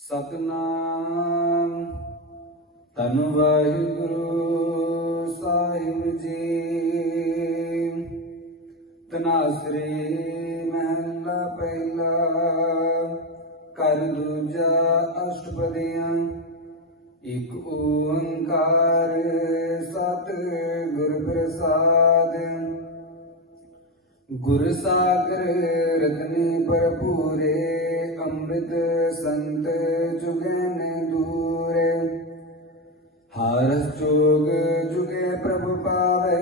ਸਤਨਾਮ। ਤਨ ਵਾਹਿਗੁਰੂ ਸਾਹਿਬ ਜੀ। ਤਨਾਸਰੇ ਮਹਲਾ ਪਹਿਲਾ ਕਰ ਦੂਜਾ ਅਸ਼ਟਪਦੀਆਂ, ਇਕ ਓੰਕਾਰ ਸਤ ਗੁਰ ਪ੍ਰਸਾਦ। ਗੁਰ ਸਾਗਰ ਰਤਨੀ ਭਰਪੂਰੇ ਅੰਮ੍ਰਿਤ ਸੰਤ ਜੁਗਨ ਦੂਰੇ। ਹਰ ਜੋਗ ਜੁਗੇ ਪ੍ਰਭ ਪਾਵੇ,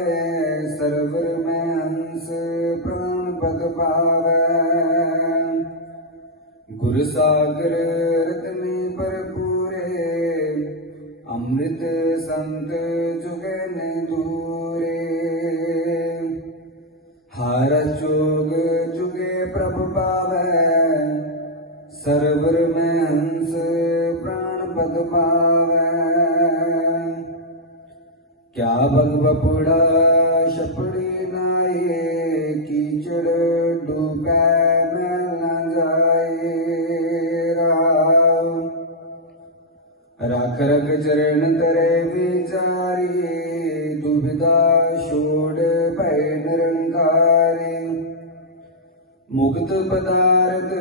ਸਰਵਰ ਮੈਂ ਹੰਸ ਪ੍ਰਾਨ ਪਦ ਪਾਵੇ। ਗੁਰ ਸਾਗਰ ਰਤਨੀ ਭਰਪੂਰੇ ਅੰਮ੍ਰਿਤ ਸੰਤ ਜੁਗਨ ਦੂਰੇ। ਸਰਵਰ ਮੈਂ ਹੰਸ ਪ੍ਰਾਨ ਪਦ ਪਾਵੈ। ਕਿਆ ਬਗ ਬਪੜਾ ਛਪੜੀ ਨਾਏ, ਕੀਚੜ ਡੂਬੈ ਮੈਂ ਨਾ ਜਾਏ ਰਾਮ। ਰਖ ਰਖ ਚਰਨ ਤਰੇ ਵਿਚਾਰੀ ਦੁਬਿਦਾ ਛੋੜ ਭੈ ਨਿਰੰਕਾਰੀ। ਮੁਕਤ ਪਦਾਰਥ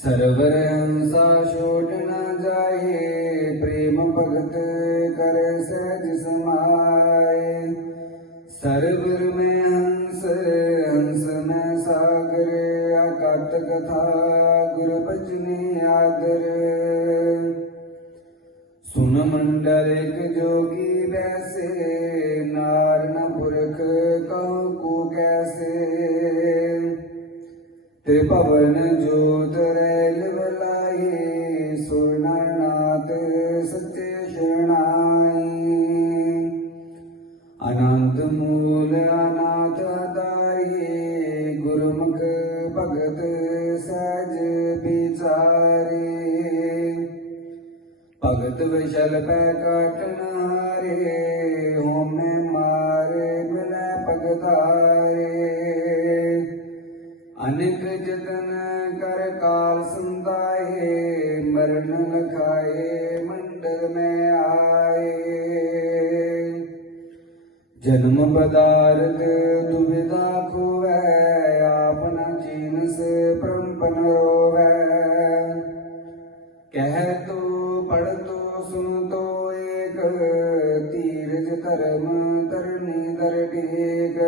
ਸਰਵਰ ਹੰਸਾ ਛੋੜ ਨਾ ਜਾਏ, ਪ੍ਰੇਮ ਭਗਤ ਕਰ ਸਹਿਜ ਸਮਾਏ। ਸਰਵਰ ਮੈਂ ਹੰਸ ਹੰਸ ਮੈਂ ਸਾਗਰ ਅਕਟ ਕਥਾ ਗੁਰ ਬਚਨੇ ਆਦਰ। ਸੁਨ ਮੰਡਲ ਇਕ ਜੋਗੀ ਭਵਨ ਜੋਤ ਰੈਲ ਬਲਾਈ ਸੁਰਨਾਥ ਸੱਚੇ ਸ਼ਰਣਾਈ ਅਨੰਤ ਮੂਲ ਅਨਾਥ ਦਾਈ ਗੁਰਮੁਖ ਭਗਤ ਸਹਿਜ ਵਿਚਾਰੇ। ਭਗਤ ਵਿਸ਼ਲ ਪੈ ਕਾਟਨ ਅਨੇਕ ਜਤਨ ਕਰ ਕਾਲ ਸੰਦਾਏ ਮਰਨ ਲਖਾਏ ਮੰਡਲ ਮੈਂ ਆਏ। ਜਨਮ ਪਦਾਰਥ ਦੁਬਿਦਾ ਖੋਵੈ ਆਪਨਾ ਜੀਨਸ ਪ੍ਰੰਪਨ ਰੋਵੈ। ਕਹਿ ਤੋ ਪੜ ਤੋ ਸੁਨ ਤੋ ਏਕ, ਤੀਰਜ ਧਰਮ ਤਰਨੀ ਦਰ ਟੇਕ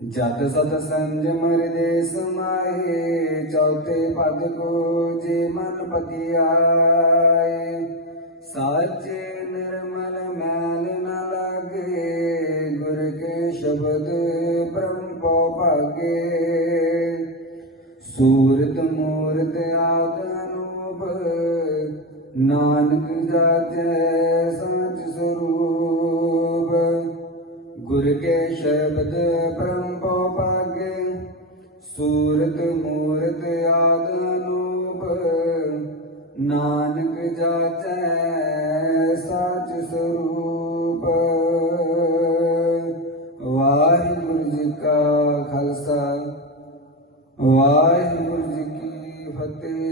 ਜਤ ਸਤ ਸੰਜਮ ਦੇ ਸਮਾਏ, ਚੌਥੇ ਪਦ ਕੋ ਜੇ ਮਨ ਪਤੀ ਆਏ ਸਾਚੇ ਨਿਰਮਲ ਮੈਲ ਨ ਲਾਗੇ, ਗੁਰ ਕੇ ਸ਼ਬਦ ਬ੍ਰਹਮ ਪੋ ਭਾਗੇ। ਸੂਰਤ ਮੂਰਤ ਆਦ ਅਨੂਪ, ਨਾਨਕ ਜਾਚੈ ਸਚ ਸਰੂਪ। ਗੁਰ ਕੇ ਸ਼ਬਦ ਪਰਮ ਪਉ ਪਾਗੇ ਸੂਰਤ ਮੂਰਤ ਆਦ ਅਨੂਪ ਨਾਨਕ ਜਾਚੈ ਸਾਚ ਸਰੂਪ ਵਾਹਿਗੁਰੂ ਜੀ ਕਾ ਖਾਲਸਾ ਵਾਹਿਗੁਰੂ ਜੀ ਕੀ ਫਤਿਹ